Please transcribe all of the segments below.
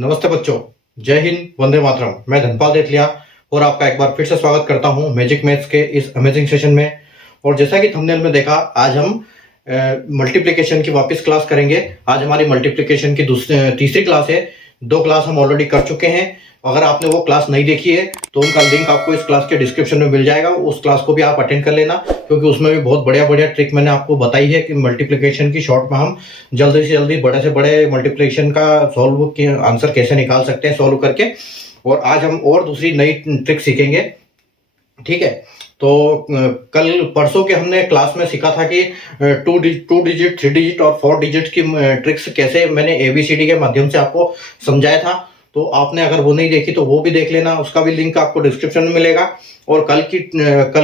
नमस्ते बच्चों, जय हिंद, वंदे मातरम। मैं धनपाल देथलिया और आपका एक बार फिर से स्वागत करता हूं मैजिक मैथ्स के इस अमेजिंग सेशन में। और जैसा कि थंबनेल में देखा, आज हम मल्टीप्लिकेशन की वापस क्लास करेंगे। आज हमारी मल्टीप्लिकेशन की तीसरी क्लास है। 2 क्लास हम ऑलरेडी कर चुके हैं। अगर आपने वो क्लास नहीं देखी है तो उनका लिंक आपको इस क्लास के डिस्क्रिप्शन में मिल जाएगा। उस क्लास को भी आप अटेंड कर लेना, क्योंकि उसमें भी बहुत बढ़िया बढ़िया ट्रिक मैंने आपको बताई है कि मल्टीप्लिकेशन की शॉर्ट में हम जल्दी से जल्दी बड़े से बड़े मल्टीप्लिकेशन का सॉल्व के आंसर कैसे निकाल सकते हैं सॉल्व करके। और आज हम और दूसरी नई ट्रिक सीखेंगे, ठीक है। तो कल परसों के हमने क्लास में सीखा था कि 2 डिजिट, 3 डिजिट और 4 डिजिट की ट्रिक्स कैसे मैंने ABCD के माध्यम से आपको समझाया था। तो आपने अगर वो नहीं देखी तो वो भी देख लेना, उसका भी लिंक आपको डिस्क्रिप्शन में मिलेगा। और कल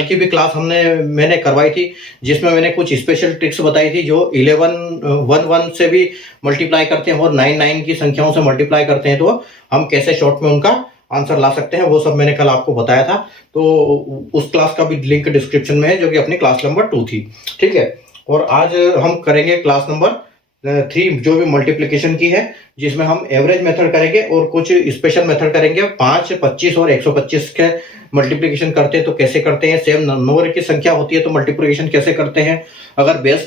की भी क्लास मैंने करवाई थी, जिसमें मैंने कुछ स्पेशल ट्रिक्स बताई थी जो 11 से भी मल्टीप्लाई करते हैं और 9 की संख्याओं से मल्टीप्लाई करते हैं, तो हम कैसे शॉर्ट में उनका आंसर ला सकते हैं, वो सब मैंने कल आपको बताया था। तो उस क्लास का भी लिंक डिस्क्रिप्शन में है, जो कि अपनी क्लास नंबर 2 थी, ठीक है। और आज हम करेंगे क्लास नंबर 3, जो भी मल्टीप्लिकेशन की है, जिसमें हम एवरेज मेथड करेंगे और कुछ स्पेशल मेथड करेंगे। 5, 25 और 125 के मल्टीप्लिकेशन करते हैं तो कैसे करते हैं, सेम नंबर की संख्या होती है तो मल्टीप्लिकेशन कैसे करते हैं। अगर बेस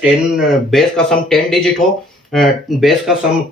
का सम 10 डिजिट हो, बेस का सम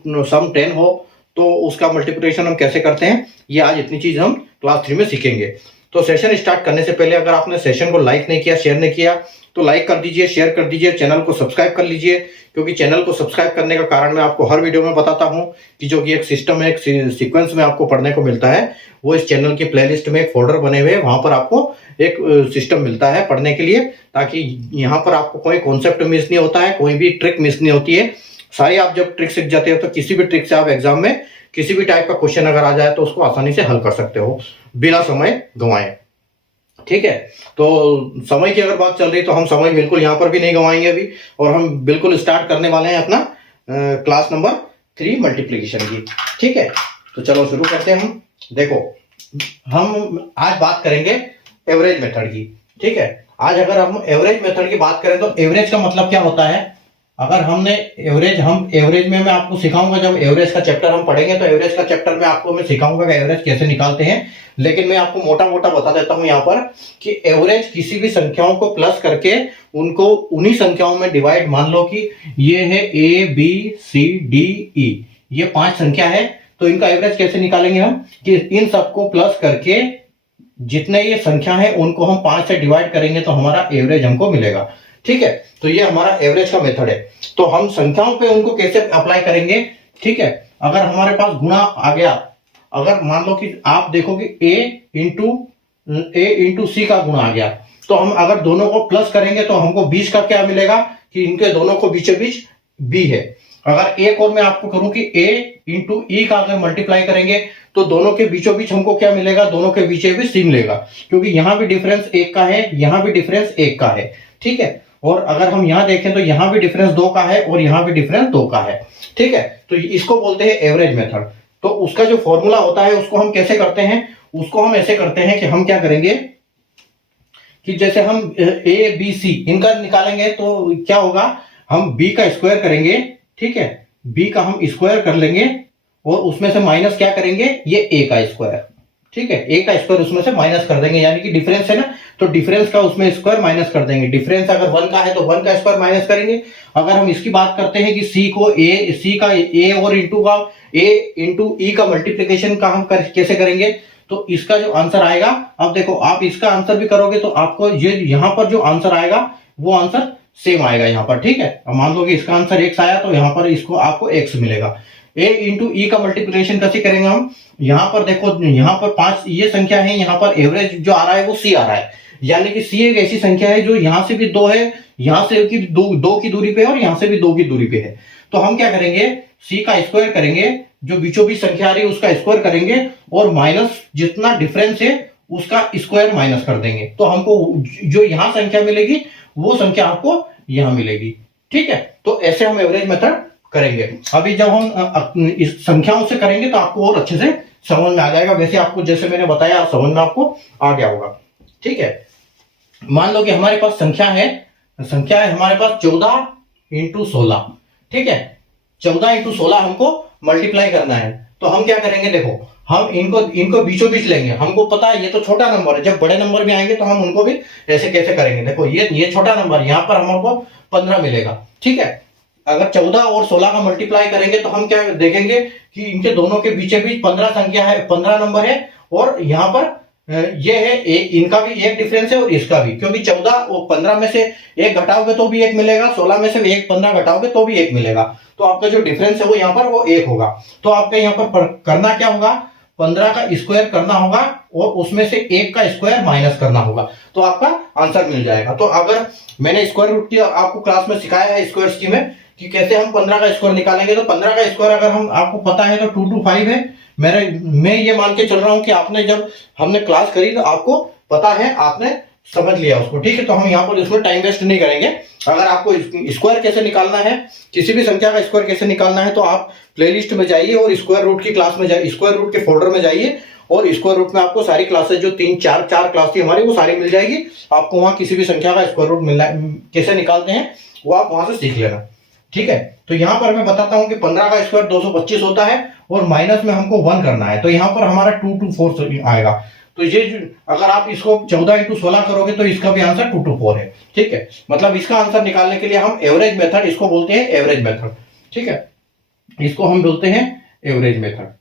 10 हो, तो उसका मल्टीप्लिकेशन हम कैसे करते हैं, ये आज इतनी चीज हम क्लास 3 में सीखेंगे। तो सेशन स्टार्ट करने से पहले अगर आपने सेशन को लाइक नहीं किया, शेयर नहीं किया, तो लाइक कर दीजिए, शेयर कर दीजिए, चैनल को सब्सक्राइब कर लीजिए। क्योंकि चैनल को सब्सक्राइब करने का कारण मैं आपको हर वीडियो में बताता हूं कि जो कि एक सिस्टम है, एक सीक्वेंस में आपको पढ़ने को मिलता है। वो इस चैनल की प्लेलिस्ट में एक फोल्डर बने हुए हैं, वहां पर आपको एक सिस्टम मिलता है पढ़ने के लिए, ताकि यहाँ पर आपको कोई कॉन्सेप्ट मिस नहीं होता है, कोई भी ट्रिक मिस नहीं होती है। सारी आप जब ट्रिक सीख जाते हो तो किसी भी ट्रिक से आप एग्जाम में किसी भी टाइप का क्वेश्चन अगर आ जाए तो उसको आसानी से हल कर सकते हो बिना समय गंवाए, ठीक है। तो समय की अगर बात चल रही तो हम समय बिल्कुल यहाँ पर भी नहीं गंवाएंगे अभी, और हम बिल्कुल स्टार्ट करने वाले हैं अपना क्लास नंबर 3 मल्टीप्लिकेशन की, ठीक है। तो चलो शुरू करते हैं हम। देखो, हम आज बात करेंगे एवरेज मेथड की, ठीक है। आज अगर हम एवरेज मेथड की बात करें तो एवरेज का मतलब क्या होता है। अगर हमने एवरेज में मैं आपको सिखाऊंगा, जब एवरेज का चैप्टर हम पढ़ेंगे तो एवरेज का चैप्टर में आपको मैं सिखाऊंगा कि एवरेज कैसे निकालते हैं। लेकिन मैं आपको मोटा मोटा बता देता हूं यहाँ पर कि एवरेज किसी भी संख्याओं को प्लस करके उनको उन्हीं संख्याओं में डिवाइड, मान लो कि ये है ABCDE, ये 5 संख्या है, तो इनका एवरेज कैसे निकालेंगे हम, कि इन सबको प्लस करके जितने ये संख्या है उनको हम 5 से डिवाइड करेंगे तो हमारा एवरेज हमको मिलेगा, ठीक है। तो ये हमारा एवरेज का मेथड है। तो हम संख्याओं पे उनको कैसे अप्लाई करेंगे, ठीक है। अगर हमारे पास गुणा आ गया, अगर मान लो कि आप देखो कि A इंटू C का गुणा आ गया, तो हम अगर दोनों को प्लस करेंगे तो हमको 20 का क्या मिलेगा, कि इनके दोनों को बीचों बीच B है। अगर एक और मैं आपको करूं कि A इंटू E का अगर मल्टीप्लाई करेंगे तो दोनों के बीचों बीच हमको क्या मिलेगा, दोनों के बीचों बीच C मिलेगा, क्योंकि यहां भी डिफरेंस 1 का है, यहां भी डिफरेंस 1 का है, ठीक है। और अगर हम यहां देखें तो यहां भी डिफरेंस 2 का है और यहां भी डिफरेंस 2 का है, ठीक है। तो इसको बोलते हैं एवरेज मेथड। तो उसका जो फॉर्मूला होता है उसको हम कैसे करते हैं, उसको हम ऐसे करते हैं कि हम क्या करेंगे कि जैसे हम ABC इनका निकालेंगे तो क्या होगा, हम B का स्क्वायर करेंगे, ठीक है। B का हम स्क्वायर कर लेंगे और उसमें से माइनस क्या करेंगे, ये A का स्क्वायर, ठीक है। A का स्क्वायर उसमें से माइनस कर देंगे, यानी कि डिफरेंस है ना, तो डिफरेंस का उसमें स्क्वायर माइनस कर देंगे। डिफरेंस अगर 1 का है तो 1 का स्क्वायर माइनस करेंगे। अगर हम इसकी बात करते हैं कि C का A और A इंटू E का मल्टीप्लिकेशन का हम कैसे करेंगे, तो इसका जो आंसर आएगा, अब देखो आप इसका आंसर भी करोगे तो आपको ये यहाँ पर जो आंसर आएगा वो आंसर सेम आएगा यहाँ पर, ठीक है। अब मान लो कि इसका आंसर x आया तो यहाँ पर इसको आपको x मिलेगा। A इंटू E का मल्टीप्लिकेशन कैसे करेंगे हम, यहाँ पर देखो, यहाँ पर 5 ये संख्या है, यहाँ पर एवरेज जो आ रहा है वो C आ रहा है, यानी कि C एक ऐसी संख्या है जो यहाँ से भी 2 है, यहाँ से भी 2 की दूरी पे है और यहाँ से भी 2 की दूरी पे है। तो हम क्या करेंगे, C का स्क्वायर करेंगे, जो बीचों बीच संख्या आ रही है उसका स्क्वायर करेंगे और माइनस जितना डिफरेंस है उसका स्क्वायर माइनस कर देंगे, तो हमको जो यहाँ संख्या मिलेगी वो संख्या आपको यहाँ मिलेगी, ठीक है। तो ऐसे हम एवरेज मेथड करेंगे। अभी जब हम इस संख्याओं से करेंगे तो आपको और अच्छे से समझ में आ जाएगा। वैसे आपको जैसे मैंने बताया समझ में आपको आ गया होगा, ठीक है। मान लो कि हमारे पास संख्या है हमारे पास 14 इंटू 16, ठीक है। 14 इंटू 16 हमको मल्टीप्लाई करना है। तो हम क्या करेंगे, देखो हम इनको इनको बीचों बीच लेंगे। हमको पता है ये तो छोटा नंबर है, जब बड़े नंबर भी आएंगे तो हम उनको भी ऐसे कैसे करेंगे। देखो ये छोटा नंबर, यहाँ पर हमको 15 मिलेगा, ठीक है। अगर 14 और 16 का मल्टीप्लाई करेंगे तो हम क्या देखेंगे कि इनके दोनों के बीचे बीच 15 संख्या है, 15 नंबर है। और यहाँ पर ये है एक, इनका भी एक डिफरेंस है और इसका भी, क्योंकि 14 और 15 में से एक घटाओगे तो भी एक मिलेगा, 16 में से एक 15 घटाओगे तो भी एक मिलेगा। तो आपका जो डिफरेंस है वो यहाँ पर वो एक होगा। तो आपका यहाँ पर करना क्या होगा, 15 का स्क्वायर करना होगा और उसमें से एक का स्क्वायर माइनस करना होगा, तो आपका आंसर मिल जाएगा। तो अगर मैंने स्क्वायर रूट की आपको क्लास में सिखाया है स्क्वायर्स की में कि कैसे हम 15 का स्क्वायर निकालेंगे, तो 15 का स्क्वायर अगर हम आपको पता है तो 2 to 5 है। मैं ये मान के चल रहा हूं कि आपने जब हमने क्लास करी तो आपको पता है, आपने समझ लिया उसको, ठीक है। तो हम यहाँ पर इसमें टाइम वेस्ट नहीं करेंगे। अगर आपको स्क्वायर कैसे निकालना है, किसी भी संख्या का स्क्वायर कैसे निकालना है, तो आप प्लेलिस्ट में जाइए और स्क्वायर रूट की क्लास में जाइए, स्क्वायर रूट के फोल्डर में जाइए और स्क्वायर रूट में आपको सारी क्लासेस जो 3-4 क्लास थी हमारी वो सारी मिल जाएगी। आपको वहां किसी भी संख्या का स्क्वायर रूट मिलना कैसे निकालते हैं वो आप वहां से सीख लेना, ठीक है। तो यहाँ पर मैं बताता हूं कि 15 का स्क्वायर 225 होता है और माइनस में हमको 1 करना है, तो यहाँ पर हमारा 2 to 4 आएगा। तो ये अगर आप इसको 14 into 16 करोगे तो इसका भी आंसर 2 to 4 है, ठीक है। मतलब इसका आंसर निकालने के लिए हम एवरेज मेथड, इसको बोलते हैं एवरेज मेथड, ठीक है। इसको हम बोलते हैं एवरेज मेथड,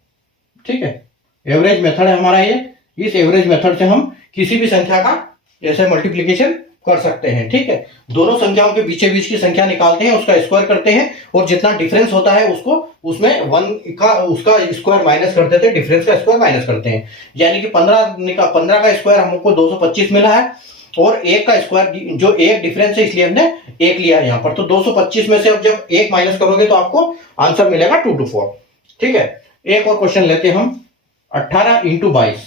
ठीक है। एवरेज मेथड है हमारा ये। इस एवरेज मेथड से हम किसी भी संख्या का जैसे मल्टीप्लीकेशन कर सकते हैं, ठीक है। दोनों संख्याओं के बीचे बीच की संख्या निकालते हैं, उसका स्क्वायर करते हैं और जितना डिफरेंस होता है उसको उसमें 1 का उसका स्क्वायर माइनस कर देते हैं, डिफरेंस का स्क्वायर माइनस करते हैं। यानी कि 15 का स्क्वायर हमको 225 मिला है और एक का स्क्वायर जो एक डिफरेंस है इसलिए हमने एक लिया है यहाँ पर। तो 225 में से अब जब एक माइनस करोगे तो आपको आंसर मिलेगा 2 to 4, ठीक है। एक और क्वेश्चन लेते हैं हम, 18 into 22,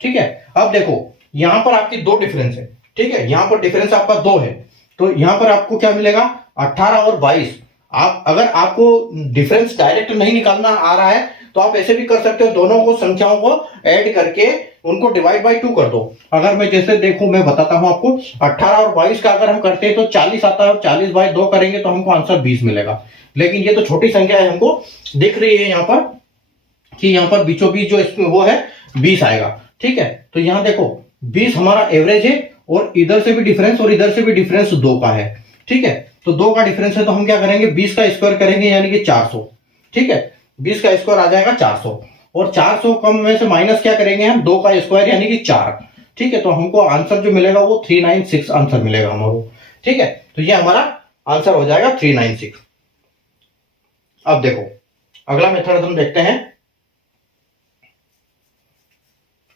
ठीक है। अब देखो यहां पर आपकी दो डिफरेंस है, ठीक है। यहां पर डिफरेंस आपका 2 है, तो यहां पर आपको क्या मिलेगा 18 और 22। आप अगर आपको डिफरेंस डायरेक्ट नहीं निकालना आ रहा है तो आप ऐसे भी कर सकते हो, दोनों को संख्याओं को ऐड करके उनको डिवाइड बाई 2 कर दो। अगर मैं जैसे देखो मैं बताता हूं आपको, 18 और 22 का अगर हम करते हैं तो 40 आता है और 40 बाई 2 करेंगे तो हमको आंसर 20 मिलेगा। लेकिन ये तो छोटी संख्या है, हमको दिख रही है यहाँ पर कि यहाँ पर बीचों बीच जो इसमें वो है 20 आएगा, ठीक है। तो यहाँ देखो 20 हमारा एवरेज है और इधर से भी डिफरेंस और इधर से भी डिफरेंस 2 का है, ठीक है। तो 2 का डिफरेंस है तो हम क्या करेंगे 20 का स्क्वायर करेंगे यानी कि 400, ठीक है। 20 का स्क्वायर आ जाएगा 400 और 400 कम में से माइनस क्या करेंगे हम 2 का स्क्वायर यानी कि 4, ठीक है। तो हमको आंसर जो मिलेगा वो 396 आंसर मिलेगा हमारा, ठीक है। तो ये हमारा आंसर हो जाएगा 396। अब देखो अगला मेथड हम देखते हैं।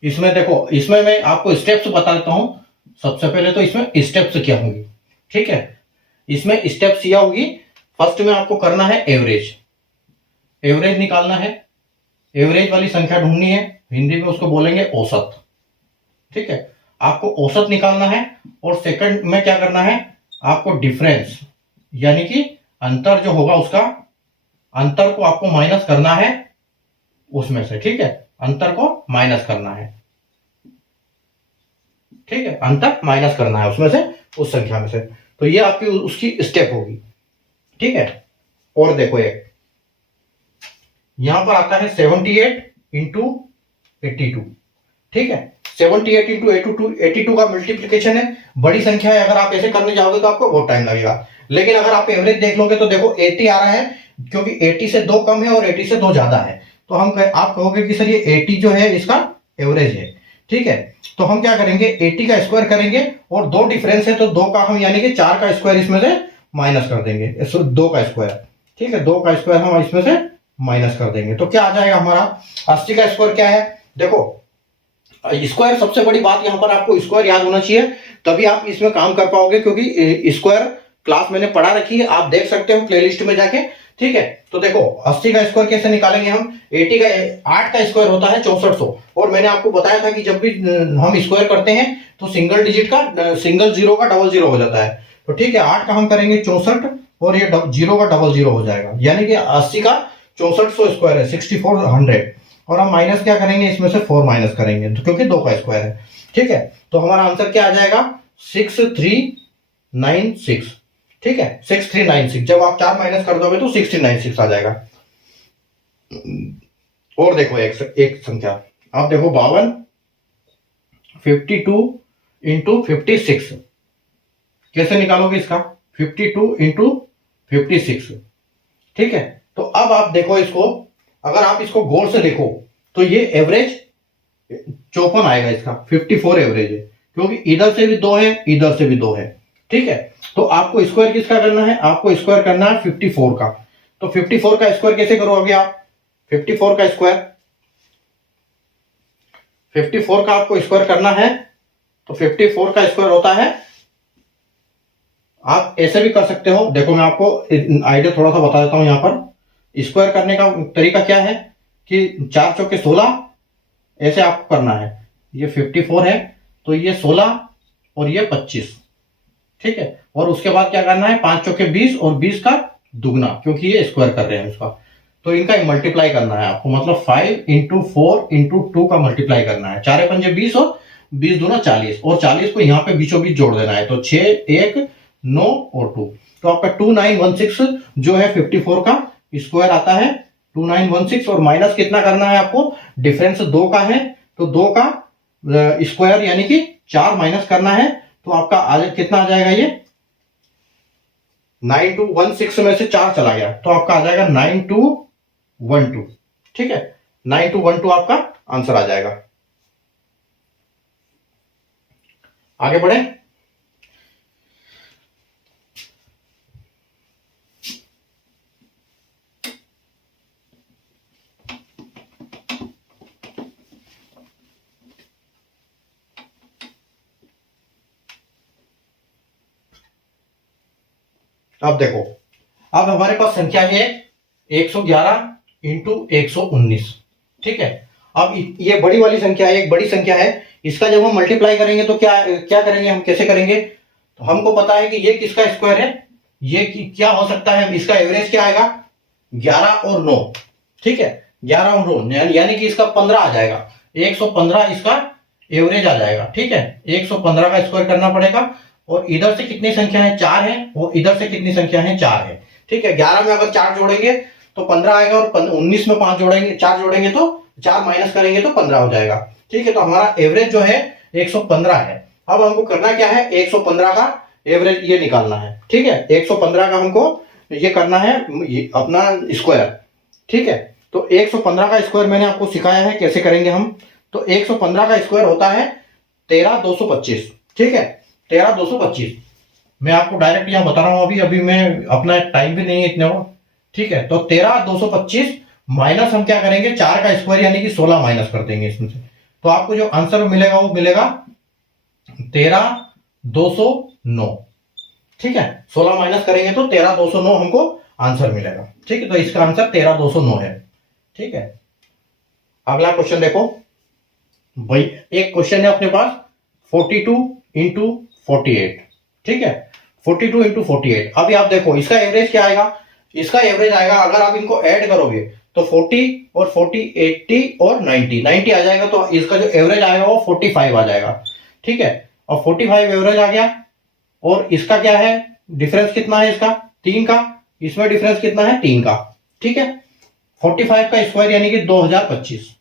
इसमें देखो, इसमें मैं आपको स्टेप्स बता देता हूं। सबसे पहले तो इसमें स्टेप्स क्या होंगी, ठीक है। इसमें स्टेप्स यह होगी, फर्स्ट में आपको करना है एवरेज, एवरेज निकालना है। एवरेज वाली संख्या ढूंढनी है, हिंदी में उसको बोलेंगे औसत, ठीक है। आपको औसत निकालना है और सेकंड में क्या करना है आपको डिफरेंस यानी कि अंतर जो होगा उसका अंतर को आपको माइनस करना है उसमें से, ठीक है। अंतर को माइनस करना है, ठीक है। अंतर माइनस करना है उसमें से, उस संख्या में से। तो ये आपकी उसकी स्टेप होगी, ठीक है। और देखो एक यहां पर आता है 78 into 82, ठीक है। 78 into 82 का मल्टीप्लीकेशन है, बड़ी संख्या है। अगर आप ऐसे करने जाओगे तो आपको बहुत टाइम लगेगा। लेकिन अगर आप एवरेज देख लोगे तो देखो 80 आ रहा है, क्योंकि 80 से 2 कम है और 80 से 2 ज्यादा है। तो आप कहोगे कि सर ये 80 जो है इसका एवरेज है, ठीक है। तो हम क्या करेंगे 80 का स्क्वायर करेंगे और 2 डिफरेंस है तो 2 का हम यानी कि 4 का स्क्वायर इसमें से माइनस कर देंगे, 2 का स्क्वायर, ठीक है। 2 का स्क्वायर हम इसमें से माइनस कर देंगे तो क्या आ जाएगा हमारा 80 का स्क्वायर क्या है। देखो स्क्वायर, सबसे बड़ी बात यहां पर आपको स्क्वायर याद होना चाहिए, तभी आप इसमें काम कर पाओगे, क्योंकि स्क्वायर क्लास मैंने पढ़ा रखी है, आप देख सकते हो प्लेलिस्ट में जाके, ठीक है। तो देखो 80 का स्क्वायर कैसे निकालेंगे हम, 80 का 8 का स्क्वायर होता है 6400 और मैंने आपको बताया था कि जब भी हम स्क्वायर करते हैं तो सिंगल डिजिट का सिंगल जीरो का डबल जीरो हो जाता है। तो ठीक है 8 का हम करेंगे 64 और ये जीरो का डबल जीरो हो जाएगा, यानी कि 80 का 6400 स्क्वायर है 6400 और हम माइनस क्या करेंगे इसमें से 4 माइनस करेंगे तो क्योंकि 2 का स्क्वायर है, ठीक है। तो हमारा आंसर क्या आ जाएगा 6396, ठीक है 6396। जब आप 4 माइनस कर दोगे तो 6396 आ जाएगा। और देखो एक संख्या, आप देखो 52, 52 इंटू 56, कैसे निकालोगे इसका? 52 इंटू 56, ठीक है। तो अब आप देखो इसको, अगर आप इसको गौर से देखो तो ये एवरेज 54 आएगा, इसका 54 एवरेज है, क्योंकि इधर से भी 2 है, इधर से भी 2 है, ठीक है। तो आपको स्क्वायर किसका करना है? आपको स्क्वायर करना है 54 का। तो 54 का स्क्वायर कैसे करोगे आप? 54 का स्क्वायर, 54 का आपको स्क्वायर करना है, तो 54 का स्क्वायर होता है, आप ऐसे भी कर सकते हो। देखो मैं आपको आइडिया थोड़ा सा बता देता हूं। यहां पर स्क्वायर करने का तरीका क्या है कि 4 चौके 16 ऐसे आपको करना है। ये 54 है, तो ये 16 और ये 25, ठीक है। और उसके बाद क्या करना है? 5 चौके 20 और 20 का दुगना, क्योंकि ये स्क्वायर कर रहे हैं इसका, तो इनका मल्टीप्लाई करना है आपको, मतलब 5 इंटू 4 इंटू 2 का मल्टीप्लाई करना है। 4 पंजे 20 और 20 दूना 40, और 40 को यहाँ पे बीचों बीच जोड़ देना है। तो 6, 1, 9 और 2, तो आपका 2916 जो है 54 का स्क्वायर आता है, 2916। और माइनस कितना करना है आपको? डिफरेंस 2 का है, तो 2 का स्क्वायर यानी कि 4 माइनस करना है, तो आपका आज कितना आ जाएगा? ये 9216 में से 4 चला गया, तो आपका आ जाएगा 9212, ठीक है। 9212 आपका आंसर आ जाएगा। आगे बढ़े। अब देखो, अब हमारे पास संख्या है 111 इंटू 119, ठीक है। अब ये बड़ी वाली संख्या है, एक बड़ी संख्या है, इसका जब हम मल्टीप्लाई करेंगे तो क्या क्या करेंगे हम, कैसे करेंगे? तो हमको पता है कि ये किसका स्क्वायर है, ये क्या हो सकता है, इसका एवरेज क्या आएगा? 11 और 9, ठीक है। 11 और 9 यानी कि इसका 15 आ जाएगा, 115 इसका एवरेज आ जाएगा, ठीक है। 115 का स्क्वायर करना पड़ेगा, और इधर से कितनी संख्या है? 4 है, और इधर से कितनी संख्या है? 4 है, ठीक है। 11 में अगर 4 जोड़ेंगे तो 15 आएगा, और 19 में 5 जोड़ेंगे, 4 जोड़ेंगे तो 4 माइनस करेंगे तो 15 हो जाएगा, ठीक है। तो हमारा एवरेज जो है 115 है। अब हमको करना क्या है? 115 का एवरेज ये निकालना है, ठीक है। 115 का हमको ये करना है, ये अपना स्क्वायर, ठीक है। तो 115 का स्क्वायर मैंने आपको सिखाया है कैसे करेंगे हम। तो 115 का स्क्वायर होता है 13225, ठीक है। 13225 मैं आपको डायरेक्ट यहां बता रहा हूं, अभी मैं अपना टाइम भी नहीं है इतने को, ठीक है। तो 13225 माइनस हम क्या करेंगे? 4 का स्क्वायर यानी कि 16 माइनस कर देंगे इसमें से, तो आपको जो आंसर मिलेगा वो मिलेगा 13209, ठीक है। 16 माइनस करेंगे तो 13209 हमको आंसर मिलेगा, ठीक है। तो इसका आंसर 13209 है, ठीक है। अगला क्वेश्चन देखो भाई, एक क्वेश्चन है अपने पास 42 इंटू 48, ठीक है। 42 इंटू 48, अभी आप देखो इसका एवरेज क्या आएगा? इसका एवरेज आएगा, अगर आप इनको ऐड करोगे तो 40 और 40 80 और 90 आ जाएगा, तो इसका जो एवरेज आएगा वो 45 आ जाएगा, ठीक है। और 45 एवरेज आ गया, और इसका क्या है? डिफरेंस कितना है इसका? 3 का, इसमें डिफरेंस कितना है? 3 का, ठीक है। 45 का स्क्वायर यानी कि 2025,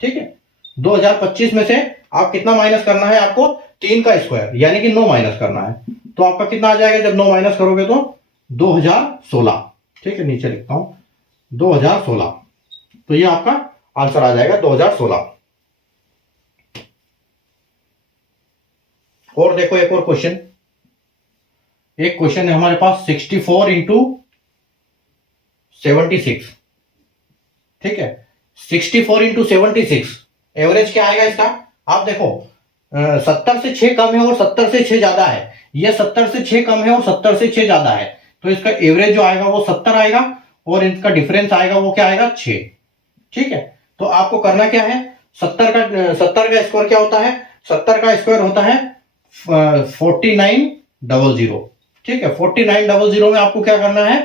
ठीक है। 2025 में से आप कितना माइनस करना है? आपको 3 का स्क्वायर यानी कि 9 माइनस करना है, तो आपका कितना आ जाएगा? जब 9 माइनस करोगे तो 2016, ठीक है। नीचे लिखता हूं 2016, तो ये आपका आंसर आ जाएगा 2016। और देखो एक और क्वेश्चन, एक क्वेश्चन है हमारे पास 64 इंटू 76, ठीक है। 64 इंटू 76 एवरेज क्या आएगा इसका? आप देखो 70 से 6 कम है और 70 से 6 ज्यादा है, यह 70 से 6 कम है और 70 से 6 ज्यादा है, तो इसका एवरेज जो आएगा वो 70 आएगा, और इनका डिफरेंस आएगा वो क्या आएगा? 6, ठीक है। तो आपको करना क्या है? 70 का स्क्वायर क्या होता है? 70 का स्क्वायर होता है 4900, ठीक है। 4900 में आपको क्या करना है?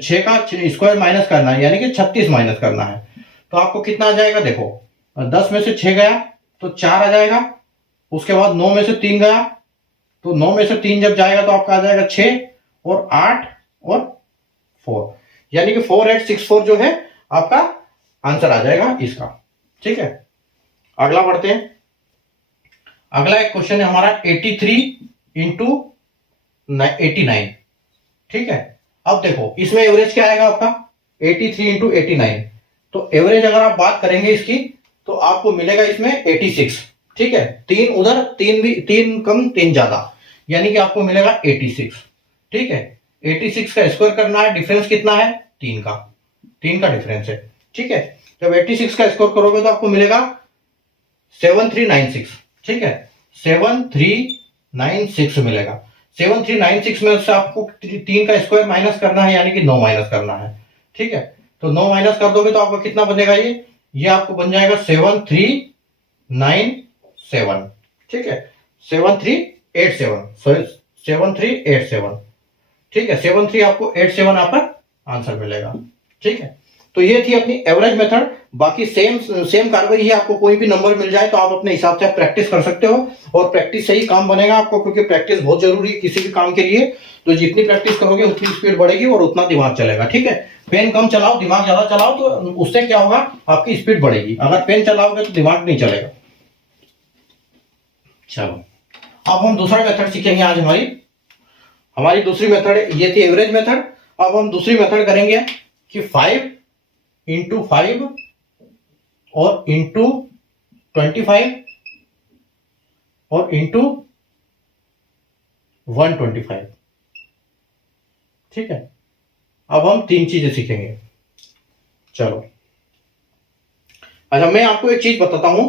6 का स्क्वायर माइनस करना है, यानी कि 36 माइनस करना है, तो आपको कितना आ जाएगा? देखो 10 में से 6 गया तो 4 आ जाएगा, उसके बाद 9 में से 3 गया, तो 9 में से 3 जब जाएगा तो आपका आ जाएगा 6 और 8 और 4, यानी कि 4864 जो है आपका आंसर आ जाएगा इसका। ठीक है, अगला पढ़ते हैं। अगला एक क्वेश्चन है हमारा 83 इंटू 89। ठीक है, अब देखो इसमें एवरेज क्या आएगा आपका 83 इंटू 89। तो एवरेज अगर आप बात करेंगे इसकी तो आपको मिलेगा इसमें 86। ठीक है, तीन उधर तीन भी, तीन कम तीन ज्यादा, यानी कि आपको मिलेगा 86। ठीक है, 86 का स्क्वायर करना है, डिफरेंस कितना है तीन का, तीन का डिफरेंस है। ठीक है, जब 86 का स्क्वायर करोगे तो आपको मिलेगा 7396। ठीक है, 7396 मिलेगा। 7396 में से आपको तीन का स्क्वायर माइनस करना है, यानी कि 9 माइनस करना है। ठीक है, तो 9 माइनस कर दोगे तो आपका कितना बनेगा, ये आपको बन जाएगा 7397। ठीक है, 7387, सॉरी 7387। ठीक है, 73 आपको 87 यहाँ पर आंसर मिलेगा। ठीक है, तो ये थी अपनी एवरेज मेथड। बाकी सेम कार्रवाई है, आपको कोई भी नंबर मिल जाए तो आप अपने हिसाब से प्रैक्टिस कर सकते हो, और प्रैक्टिस से ही काम बनेगा आपको, क्योंकि प्रैक्टिस बहुत जरूरी है किसी भी काम के लिए। तो जितनी प्रैक्टिस करोगे उतनी स्पीड बढ़ेगी और उतना दिमाग चलेगा। ठीक है, पेन कम चलाओ, दिमाग ज्यादा चलाओ, तो उससे क्या होगा, आपकी स्पीड बढ़ेगी। अगर पेन चलाओगे तो दिमाग नहीं चलेगा। चलो, अब हम दूसरा मेथड सीखेंगे। आज हमारी दूसरी मेथड ये थी एवरेज मेथड। अब हम दूसरी मेथड करेंगे कि 5 इंटू 5 और इंटू 25 और इंटू 125। ठीक है, अब हम तीन चीजें सीखेंगे। चलो, अच्छा मैं आपको एक चीज बताता हूं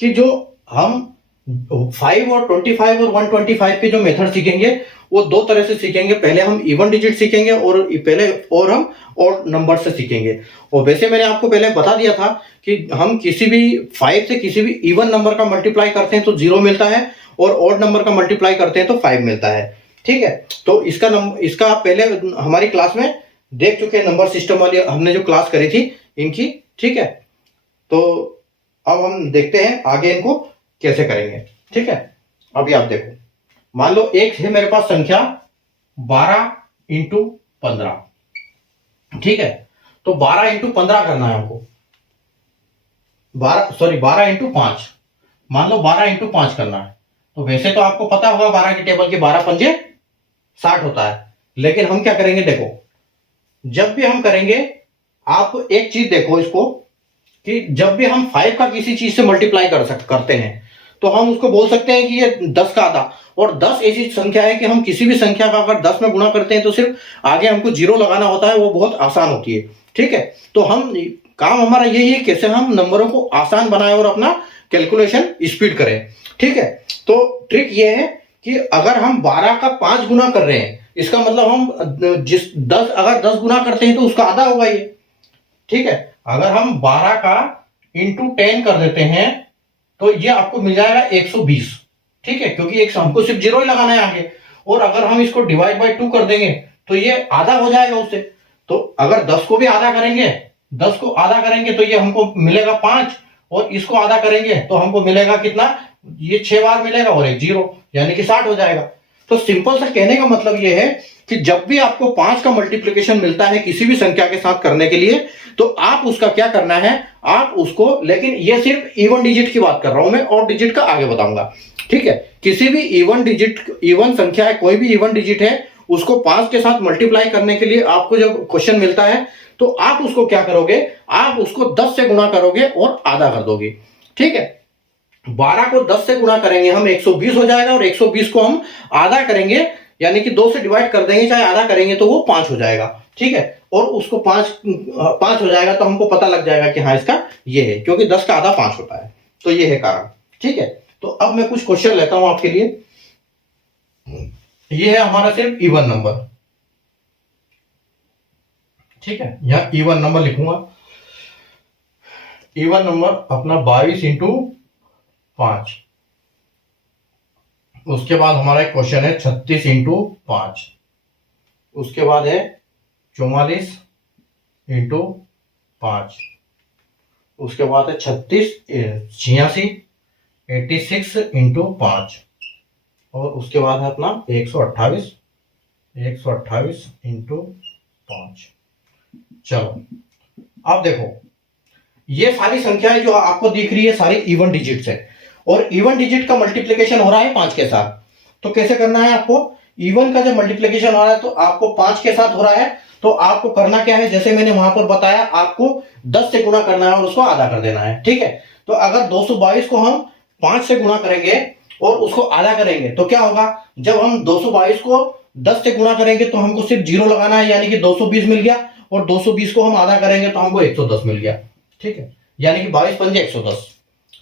कि जो हम 5 और 25 और 125 के जो मेथड सीखेंगे वो दो तरह से सीखेंगे। पहले हम इवन डिजिट सीखेंगे और हम ऑड नंबर से सीखेंगे। और वैसे मैंने आपको पहले बता दिया था कि हम किसी भी 5 से किसी भी इवन नंबर का मल्टीप्लाई करते हैं तो 0 मिलता है, और ऑड नंबर का मल्टीप्लाई करते हैं तो 5 मिलता है। ठीक है, तो इसका आप पहले हमारी क्लास में देख चुके हैं, नंबर सिस्टम वाली हमने जो क्लास करी थी इनकी। ठीक है, तो अब हम देखते हैं आगे इनको कैसे करेंगे। ठीक है, अभी आप देखो, मान लो एक है मेरे पास संख्या 12 इंटू 15। ठीक है, तो 12 इंटू 15 करना है हमको, 12 इंटू 5। मान लो 12 इंटू 5 करना है। तो वैसे तो आपको पता होगा 12 की टेबल की 12 पंजे 60 होता है, लेकिन हम क्या करेंगे, देखो जब भी हम करेंगे, आप एक चीज देखो इसको, कि जब भी हम 5 का किसी चीज से मल्टीप्लाई करते हैं तो हम उसको बोल सकते हैं कि ये 10 का आधा। और 10 ऐसी संख्या है कि हम किसी भी संख्या का अगर 10 में गुणा करते हैं तो सिर्फ आगे हमको 0 लगाना होता है, वो बहुत आसान होती है। ठीक है, तो हम काम हमारा यही है कैसे हम नंबरों को आसान बनाएं और अपना कैलकुलेशन स्पीड करें। ठीक है, तो ट्रिक ये है कि अगर हम 12 का 5 गुना कर रहे हैं, इसका मतलब हम अगर 10 गुना करते हैं तो उसका आधा होगा ये। ठीक है, अगर हम 12 का इंटू 10 कर देते हैं तो ये आपको मिल जाएगा 120। ठीक है, क्योंकि एक हमको सिर्फ 0 ही लगाना है आगे। और अगर हम इसको डिवाइड बाय 2 कर देंगे तो ये आधा हो जाएगा उससे। तो अगर 10 को भी आधा करेंगे, 10 को आधा करेंगे तो ये हमको मिलेगा 5, और इसको आधा करेंगे तो हमको मिलेगा कितना, ये 6 बार मिलेगा और एक 0, यानी कि 60 हो जाएगा। तो सिंपल सा कहने का मतलब ये है कि जब भी आपको 5 का मल्टीप्लिकेशन मिलता है किसी भी संख्या के साथ करने के लिए, तो आप उसका क्या करना है, आप उसको, लेकिन ये सिर्फ इवन डिजिट की बात कर रहा हूं मैं, और डिजिट का आगे बताऊंगा। ठीक है, किसी भी इवन संख्या है, कोई भी इवन डिजिट है, उसको 5 के साथ मल्टीप्लाई करने के लिए आपको जब क्वेश्चन मिलता है तो आप उसको क्या करोगे, आप उसको 10 से गुणा करोगे और आधा कर दोगे। ठीक है, 12 को 10 से गुणा करेंगे हम 120 हो जाएगा, और 120 को हम आधा करेंगे, यानी कि 2 से डिवाइड कर देंगे, चाहे आधा करेंगे तो वो 5 हो जाएगा। ठीक है, और उसको 5 हो जाएगा तो हमको पता लग जाएगा कि हाँ इसका ये है, क्योंकि 10 का आधा 5 होता है। तो ये है कारण। ठीक है, तो अब मैं कुछ क्वेश्चन लेता हूं आपके लिए। ये है हमारा सिर्फ इवन नंबर। ठीक है, यहां इवन नंबर लिखूंगा। इवन नंबर अपना 22 इंटू 5। उसके बाद हमारा एक क्वेश्चन है 36 इंटू 5। उसके बाद है 44 इंटू 5। उसके बाद है 86 इंटू 5। और उसके बाद है अपना 128 इंटू 5। चलो, अब देखो ये सारी संख्याएं जो आपको दिख रही है सारी इवन डिजिट्स है, और इवन डिजिट का मल्टीप्लीकेशन हो रहा है 5 के साथ। तो कैसे करना है आपको, इवन का जब मल्टीप्लीकेशन हो रहा है तो आपको 5 के साथ हो रहा है, तो आपको करना क्या है, जैसे मैंने वहां पर बताया, आपको 10 से गुणा करना है और उसको आधा कर देना है। ठीक है, तो अगर 222 को हम 5 से गुणा करेंगे और उसको आधा करेंगे तो क्या होगा, जब हम 222 को 10 से गुणा करेंगे तो हमको सिर्फ 0 लगाना है, यानी कि 220 मिल गया, और 220 को हम आधा करेंगे तो हमको 110 मिल गया। ठीक है, यानी कि 22 पंजे 110।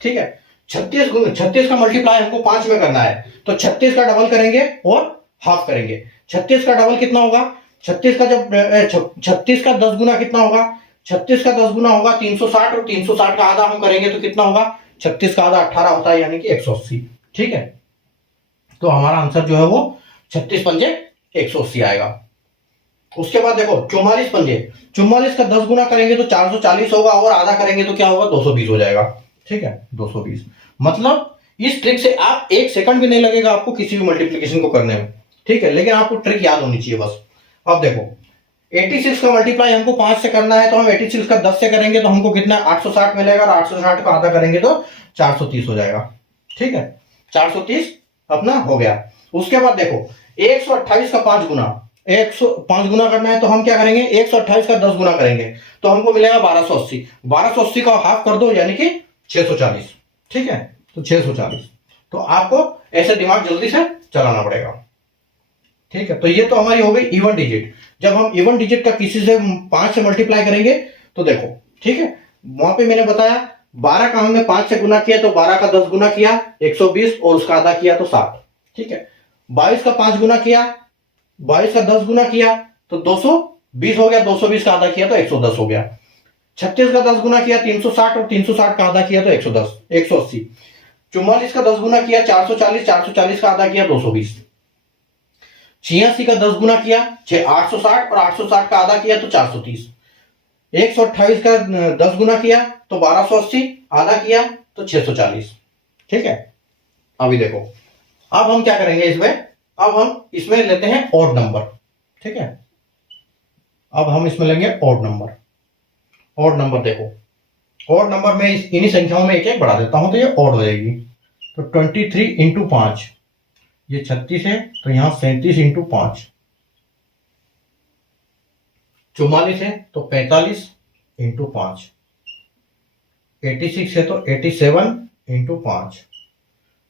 ठीक है, 36 का मल्टीप्लाई हमको 5 में करना है, तो 36 का डबल करेंगे और हाफ करेंगे। 36 का डबल कितना होगा, 36 का जब 36 का 10 गुना कितना होगा, 36 का 10 गुना होगा 360, और 360 का आधा हम करेंगे तो कितना होगा, 36 का आधा 18 होता है, यानी कि 180। ठीक है, तो हमारा आंसर जो है वो 36 पंजे 180 आएगा। उसके बाद देखो 44 पंजे, 44 का 10 गुना करेंगे तो 440 होगा, और आधा करेंगे तो क्या होगा, 220 हो जाएगा। ठीक है, 220। मतलब इस ट्रिक से आप 1 सेकंड भी नहीं लगेगा आपको किसी भी मल्टीप्लीकेशन को करने में। ठीक है, लेकिन आपको ट्रिक याद होनी चाहिए बस। अब देखो 86 का मल्टीप्लाई हमको 5 से करना है, तो हम 86 का 10 से करेंगे तो हमको कितना 860 मिलेगा, और 860 का आधा करेंगे तो 430 हो जाएगा। ठीक है, 430 अपना हो गया। उसके बाद देखो 128 का 5 गुना, 105 गुना करना है तो हम क्या करेंगे, 128 का 10 गुना करेंगे तो हमको मिलेगा 1280। 1280 का हाफ कर दो, यानी कि 640। ठीक है, तो 640। तो आपको ऐसे दिमाग जल्दी से चलाना पड़ेगा। ठीक है, तो ये तो हमारी हो गई इवन डिजिट। जब हम इवन डिजिट का किसी से 5 से मल्टीप्लाई करेंगे तो देखो, ठीक है, वहां पे मैंने बताया 12 का हमने 5 से गुना किया तो 12 का 10 गुना किया 120, और उसका आधा किया तो 60। ठीक है, 22 का 5 गुना किया, 22 का 10 गुना किया तो 220 हो गया, 220 का आधा किया तो 110 हो गया। 36 का 10 गुना किया 360, और 360 का आधा किया तो 110 180। 44 का 10 गुना किया 440, 440 का आधा किया 220। 86 का 10 गुना किया 860, और 860 का आधा किया तो 430। 128 का 10 गुना किया तो 1280, आधा किया तो 640। ठीक है, अभी देखो, अब हम क्या करेंगे इसमें, अब हम इसमें लेते हैं ऑड नंबर। ठीक है, अब हम इसमें लेंगे ऑड नंबर। ऑड नंबर देखो, ऑड नंबर में इन्हीं संख्याओं में एक एक बढ़ा देता हूं तो ये ऑड हो जाएगी। तो 23 इंटू 5, ये 36 है तो यहां 37 इंटू 5। 44 है तो 45 इंटू 5। 86 है तो 87 इंटू 5,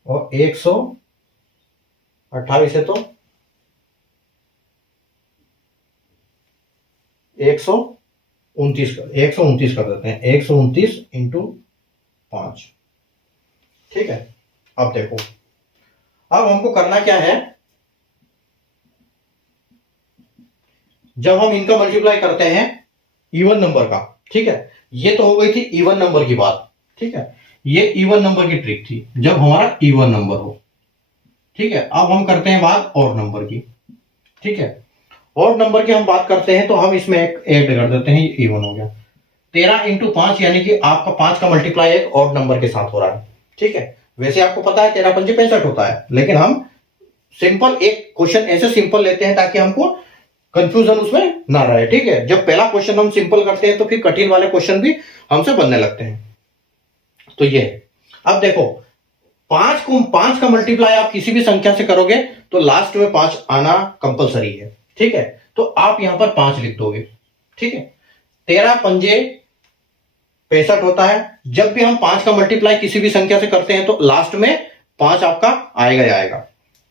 और 128 है तो 129 कर देते हैं, 129 इंटू 5। ठीक है, अब देखो, अब हमको करना क्या है, जब हम इनका मल्टीप्लाई करते हैं इवन नंबर का। ठीक है, ये तो हो गई थी इवन नंबर की बात। ठीक है, ये इवन नंबर की ट्रिक थी जब हमारा इवन नंबर हो। ठीक है, अब हम करते हैं बात ऑड नंबर की। ठीक है, ऑड नंबर की हम बात करते हैं तो हम इसमें एक ऐड कर देते हैं, ये इवन हो गया। 13 इंटू 5, यानी कि आपका 5 का मल्टीप्लाई एक ऑड नंबर के साथ हो रहा है। ठीक है, वैसे आपको पता है 13 पंजे 65 होता है, लेकिन हम सिंपल एक क्वेश्चन ऐसे सिंपल लेते हैं ताकि हमको कंफ्यूजन उसमें ना रहे। ठीक है, जब पहला क्वेश्चन हम सिंपल करते हैं तो फिर कठिन वाले क्वेश्चन भी हमसे बनने लगते हैं। तो ये अब देखो, 5 का मल्टीप्लाई आप किसी भी संख्या से करोगे तो लास्ट में 5 आना कंपलसरी है। ठीक है, तो आप यहां पर 5 लिख दोगे। ठीक है, 13 पंजे 65 होता है। जब भी हम 5 का मल्टीप्लाई किसी भी संख्या से करते हैं तो लास्ट में 5 आपका आएगा ही आएगा।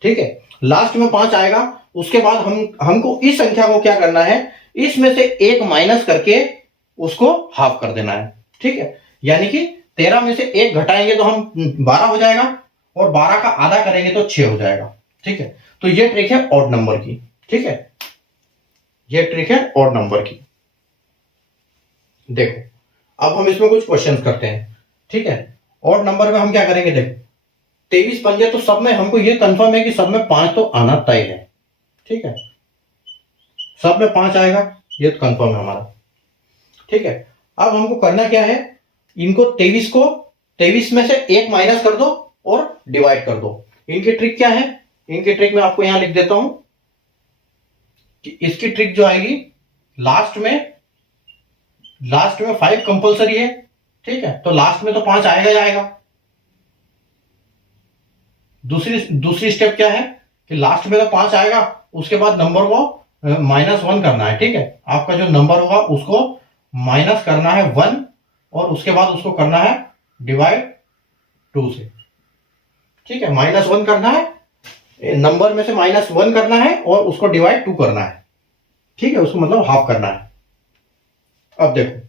ठीक है, लास्ट में 5 आएगा। उसके बाद हमको इस संख्या को क्या करना है, इसमें से एक माइनस करके उसको हाफ कर देना है। ठीक है, यानी कि 13 में से एक घटाएंगे तो हम 12 हो जाएगा, और 12 का आधा करेंगे तो 6 हो जाएगा। ठीक है, तो ये ट्रिक है ऑड नंबर की। ठीक है, ये ट्रिक है ऑड नंबर की। देखो, अब हम इसमें कुछ क्वेश्चंस करते हैं। ठीक है, ऑड नंबर में हम क्या करेंगे, देखो 23 पंजे तो सब में हमको ये कंफर्म है कि सब में 5 तो आना तय है। ठीक है, सब में 5 आएगा, ये तो कंफर्म है हमारा। ठीक है, अब हमको करना क्या है, इनको 23 में से एक माइनस कर दो और डिवाइड कर दो। इनकी ट्रिक क्या है, इनकी ट्रिक में आपको यहां लिख देता हूं कि इसकी ट्रिक जो आएगी, लास्ट में 5 कंपलसरी है। ठीक है, तो लास्ट में तो 5 आएगा ही आएगा। दूसरी स्टेप क्या है कि लास्ट में तो 5 आएगा, उसके बाद नंबर को -1 करना है। ठीक है, आपका जो नंबर होगा उसको माइनस करना है 1 और उसके बाद उसको करना है डिवाइड 2 से। ठीक है, -1 करना है, नंबर में से -1 करना है और उसको डिवाइड 2 करना है। ठीक है, उसको मतलब हाफ करना है। अब देखो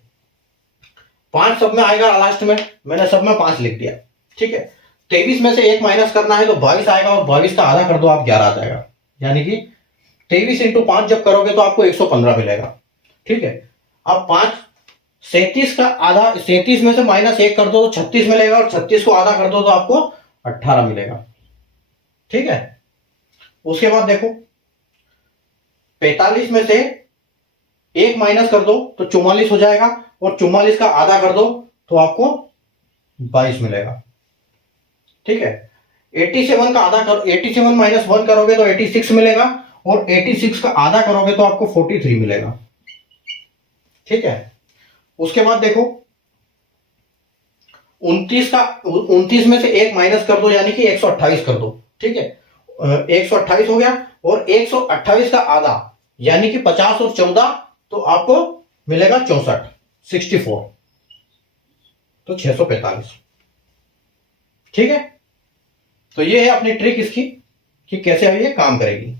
5 सब में आएगा लास्ट में, मैंने सब में 5 लिख दिया। ठीक है, 23 में से 1 माइनस करना है तो 22 आएगा और 22 का आधा कर दो आप 11 आ जाएगा। यानी कि 23 इंटू 5 जब करोगे तो आपको 115 मिलेगा। ठीक है, अब 5 37 का आधा, 37 में से -1 कर दो तो 36 मिलेगा और 36 को आधा कर दो तो आपको 18 मिलेगा। ठीक है, उसके बाद देखो 45 में से 1 माइनस कर दो तो 44 हो जाएगा और 44 का आधा कर दो तो आपको 22 मिलेगा। ठीक है, 87 का आधा कर, 87 माइनस 1 करोगे तो 86 मिलेगा और 86 का आधा करोगे तो आपको 43 मिलेगा। ठीक है, उसके बाद देखो 29 में से 1 माइनस कर दो यानी कि 128 कर दो। ठीक है, 128 हो गया और 128 का आधा यानी कि 50 और 14 तो आपको मिलेगा 64, 64 तो 645। ठीक है, तो ये है अपनी ट्रिक इसकी कि कैसे ये काम करेगी।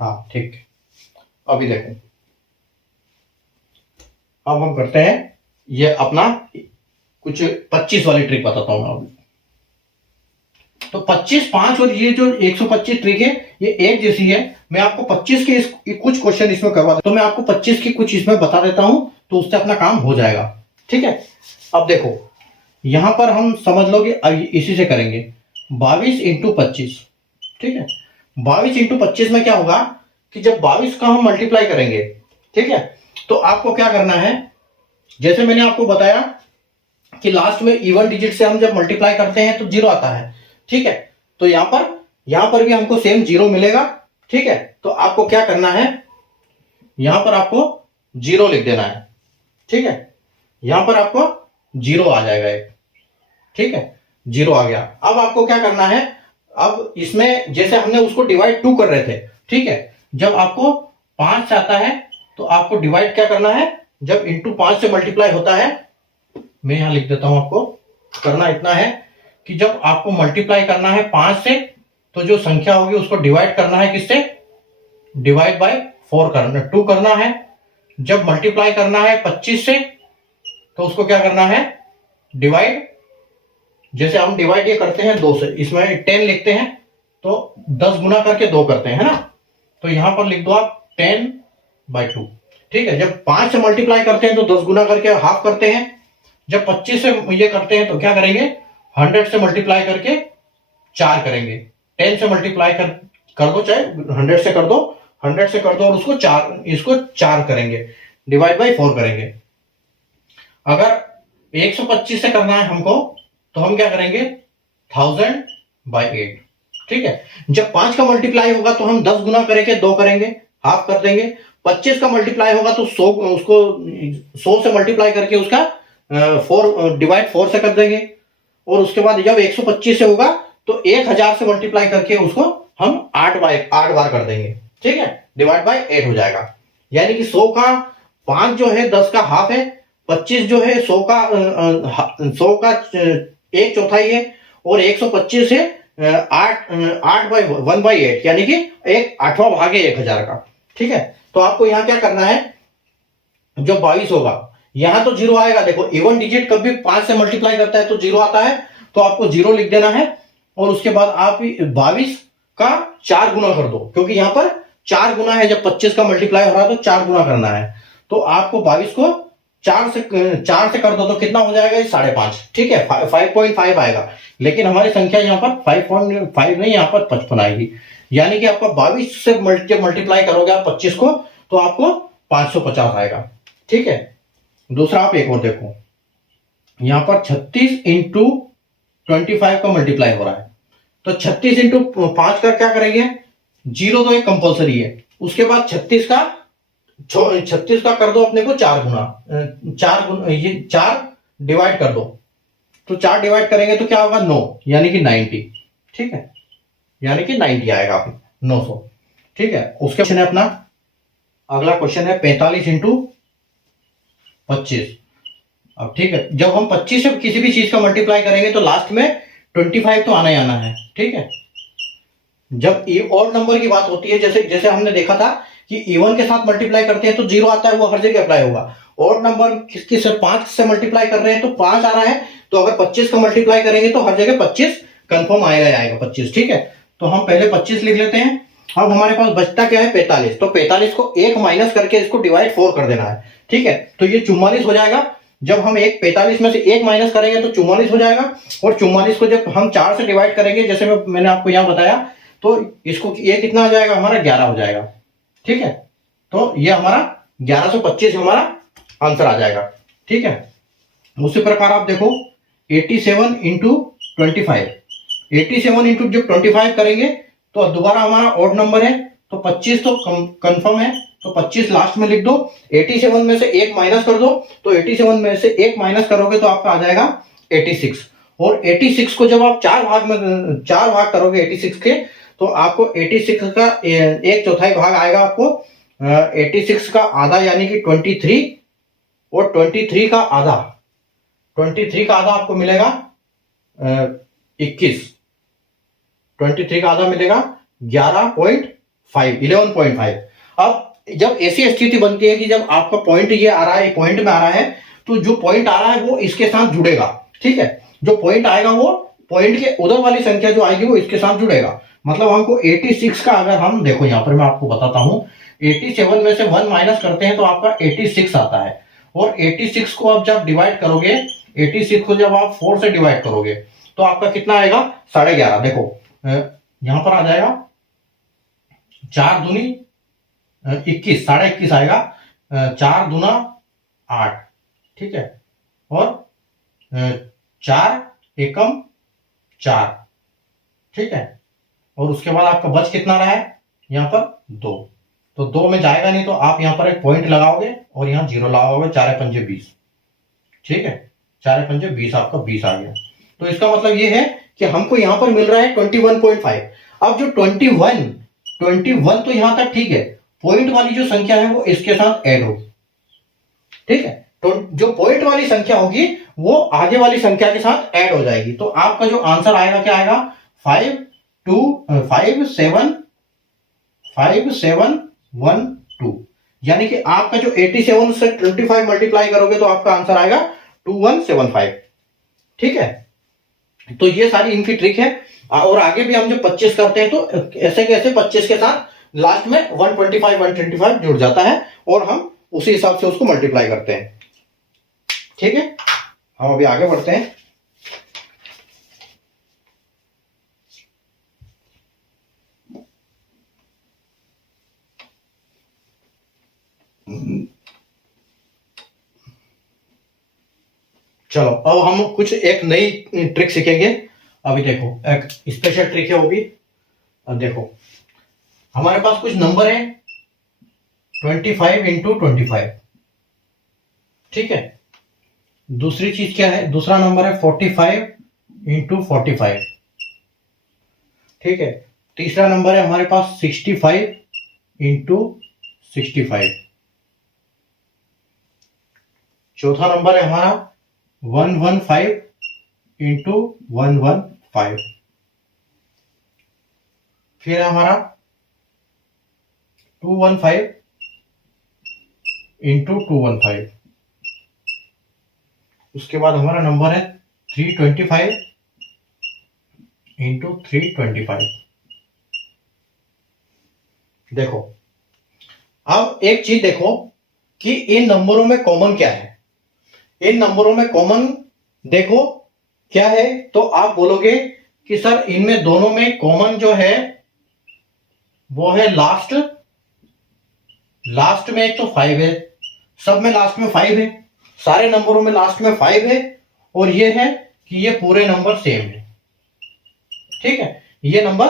हाँ ठीक, अभी देखो अब हम करते हैं ये अपना कुछ 25 वाली ट्रिक बताता हूं अभी। तो 25, 5 और ये जो 125 ट्रिक है ये एक जैसी है। मैं आपको 25 के कुछ क्वेश्चन इसमें करवा देता हूं, तो मैं आपको 25 की कुछ इसमें बता देता हूं तो उससे अपना काम हो जाएगा। ठीक है, अब देखो यहां पर हम समझ लो कि इसी से करेंगे 22 इंटू 25। ठीक है, 22 इंटू 25 में क्या होगा कि जब 22 का हम मल्टीप्लाई करेंगे, ठीक है, तो आपको क्या करना है, जैसे मैंने आपको बताया कि लास्ट में इवन डिजिट से हम जब मल्टीप्लाई करते हैं तो 0 आता है। ठीक है, तो यहां पर भी हमको सेम 0 मिलेगा। ठीक है, तो आपको क्या करना है, यहां पर आपको 0 लिख देना है। ठीक है, यहां पर आपको 0 आ जाएगा एक। ठीक है, 0 आ गया। अब आपको क्या करना है, अब इसमें जैसे हमने उसको डिवाइड 2 कर रहे थे, ठीक है, जब आपको 5 आता है तो आपको डिवाइड क्या करना है, जब इंटू 5 से मल्टीप्लाई होता है, मैं यहां लिख देता हूं, आपको करना इतना है कि जब आपको मल्टीप्लाई करना है 5 से तो जो संख्या होगी उसको डिवाइड करना है किससे, डिवाइड बाय 4 करना, 2 करना है। जब मल्टीप्लाई करना है 25 से तो उसको क्या करना है, डिवाइड, जैसे हम डिवाइड ये करते हैं 2 से, इसमें 10 लिखते हैं तो 10 गुना करके 2 करते हैं, है ना, तो यहां पर लिख दो आप 10/2। ठीक है, जब 5 से मल्टीप्लाई करते हैं तो 10 गुना करके हाफ करते हैं। जब 25 से ये करते हैं तो क्या करेंगे, 100 से मल्टीप्लाई करके 4 करेंगे। 10 से मल्टीप्लाई कर दो, चाहे 100 से कर दो, 100 से कर दो और उसको 4, इसको 4 करेंगे, डिवाइड बाय 4 करेंगे। अगर 125 से करना है हमको तो हम क्या करेंगे, 1000/8। ठीक है, जब 5 का मल्टीप्लाई होगा तो हम 10 गुना करेंगे, 2 करेंगे, हाफ कर देंगे। 25 का मल्टीप्लाई होगा तो 100, उसको 100 से मल्टीप्लाई करके उसका 4 डिवाइड 4 से कर देंगे। और उसके बाद जब 125 से होगा तो 1000 से मल्टीप्लाई करके उसको हम 8 बार कर देंगे। ठीक है, डिवाइड बाय 8 हो जाएगा। यानी कि 100 का 5 जो है 10 का हाफ है, 25 जो है 100 का 1/4 है और 125 से 1/8 यानी कि 1/8 भाग है 1000 का। ठीक है, तो आपको यहां क्या करना है, जो 22 होगा यहां तो 0 आएगा। देखो इवन डिजिट कभी 5 से मल्टीप्लाई करता है तो 0 आता है, तो आपको 0 लिख देना है और उसके बाद आप 22 का 4 गुना कर दो, क्योंकि यहां पर 4 गुना है, जब 25 का मल्टीप्लाई हो रहा है तो 4 गुना करना है। तो आपको 22 को 4 से कर दो तो कितना हो जाएगा, 5.5। ठीक है, 5.5 आएगा, लेकिन हमारी संख्या यहाँ पर 5.5 नहीं, यहाँ पर 55 आएगी। यानी कि आपका 22 से मल्टीप्लाई करोगे आप 25 को तो आपको 550 आएगा। ठीक है, दूसरा आप एक और देखो, यहां पर 36 इंटू 25 का मल्टीप्लाई हो रहा है। तो 36 इंटू 5 का क्या करेंगे, 0 तो एक कंपल्सरी है। उसके बाद 36 का कर दो अपने को 4 गुना, 4 गुना, ये 4 डिवाइड कर दो, तो 4 डिवाइड करेंगे तो क्या होगा 9, यानी कि 90। ठीक है, यानी कि 90 आएगा आप 900। ठीक है, उसके क्वेश्चन है अपना, अगला क्वेश्चन है 45 इंटू 25। अब ठीक है, जब हम 25 से किसी भी चीज का मल्टीप्लाई करेंगे तो लास्ट में 25 तो आना ही आना है। ठीक है, जब ऑड नंबर की बात होती है, जैसे जैसे हमने देखा था कि इवन के साथ मल्टीप्लाई करते हैं तो 0 आता है, वो हर जगह अप्लाई होगा। ऑड नंबर किसकी से 5 से मल्टीप्लाई कर रहे हैं तो 5 आ रहा है, तो अगर 25 का मल्टीप्लाई करेंगे तो हर जगह 25 कंफर्म आएगा 25। ठीक है, तो हम पहले 25 लिख लेते हैं। अब हमारे पास बचता क्या है 45, तो 45 को 1 माइनस करके इसको डिवाइड 4 कर देना है। ठीक है, तो ये 44 हो जाएगा। जब हम 45 में से 1 माइनस करेंगे तो 44 हो जाएगा, और 44 को जब हम 4 से डिवाइड करेंगे, जैसे मैंने आपको यहां बताया, तो इसको ये कितना आ जाएगा हमारा 11 हो जाएगा। ठीक है, तो ये हमारा 1125 हमारा आंसर आ जाएगा। ठीक है, उसी प्रकार आप देखो 87 इंटू 25, 87 इंटू जब 25 करेंगे तो दोबारा हमारा ऑड नंबर है, तो 25 तो कंफर्म है, तो 25 लास्ट में लिख दो। 87 में से 1 माइनस कर दो, तो 87 में से 1 माइनस करोगे तो आपका आ जाएगा 86। और 86 को जब आप 4 भाग करोगे 86 के, तो आपको 86 का 1/4 भाग आएगा आपको 86 का आधा, यानी कि 23, और 23 का आधा, 23 का आधा आपको मिलेगा 21, 23 का आधा मिलेगा 11.5। अब जब ऐसी स्थिति बनती है कि जब आपका पॉइंट ये आ रहा है, पॉइंट में आ रहा है, तो जो पॉइंट आ रहा है वो इसके साथ जुड़ेगा। ठीक है, जो पॉइंट आएगा वो पॉइंट के उधर वाली संख्या जो आएगी वो इसके साथ जुड़ेगा। मतलब हमको 86 का, अगर हम देखो यहां पर मैं आपको बताता हूं, 87 में से 1 माइनस करते हैं तो आपका 86 आता है, और 86 को आप जब डिवाइड करोगे, 86 को जब आप 4 से डिवाइड करोगे तो आपका कितना आएगा 11.5। देखो यहां पर आ जाएगा 4 दूनी 21, 21.5 आएगा, 4 दूना 8। ठीक है, और 4 एकम 4। ठीक है, और उसके बाद आपका बच कितना रहा है यहाँ पर 2, तो 2 में जाएगा नहीं, तो आप यहाँ पर एक पॉइंट लगाओगे और यहाँ 0 लगाओगे, 4 पंजे 20। ठीक है, 4 पंजे 20, आपका 20 आ गया। तो इसका मतलब ये है कि हमको यहाँ पर मिल रहा है 21.5। अब जो 21 तो यहाँ तक ठीक है, पॉइंट वाली जो संख्या है वो इसके साथ ऐड होगी। ठीक है, तो जो पॉइंट वाली संख्या होगी वो आगे वाली संख्या के साथ ऐड हो जाएगी, तो आपका जो आंसर आएगा क्या आएगा 5712, यानी कि आपका जो 87 से 25 मल्टीप्लाई करोगे तो आपका आंसर आएगा 2175। ठीक है, तो ये सारी इनकी ट्रिक है। और आगे भी हम जो 25 करते हैं तो ऐसे कैसे 25 के साथ लास्ट में 125 125 जुड़ जाता है, और हम उसी हिसाब से उसको मल्टीप्लाई करते हैं। ठीक है, हम अभी आगे बढ़ते हैं। चलो अब हम कुछ एक नई ट्रिक सीखेंगे। अभी देखो एक स्पेशल ट्रिक है वो भी। अब देखो हमारे पास कुछ नंबर है 25 इंटू 25। ठीक है, दूसरी चीज क्या है, दूसरा नंबर है 45 इंटू 45। ठीक है, तीसरा नंबर है हमारे पास 65 इंटू 65। चौथा नंबर है हमारा 115 इंटू 115। फिर है हमारा 215 इंटू 215। उसके बाद हमारा नंबर है 325 इंटू 325। देखो अब एक चीज देखो कि इन नंबरों में कॉमन क्या है। इन नंबरों में कॉमन देखो क्या है, तो आप बोलोगे कि सर इनमें दोनों में कॉमन जो है वो है लास्ट में एक तो 5 है, सब में लास्ट में 5 है, सारे नंबरों में लास्ट में 5 है, और ये है कि ये पूरे नंबर सेम है। ठीक है, ये नंबर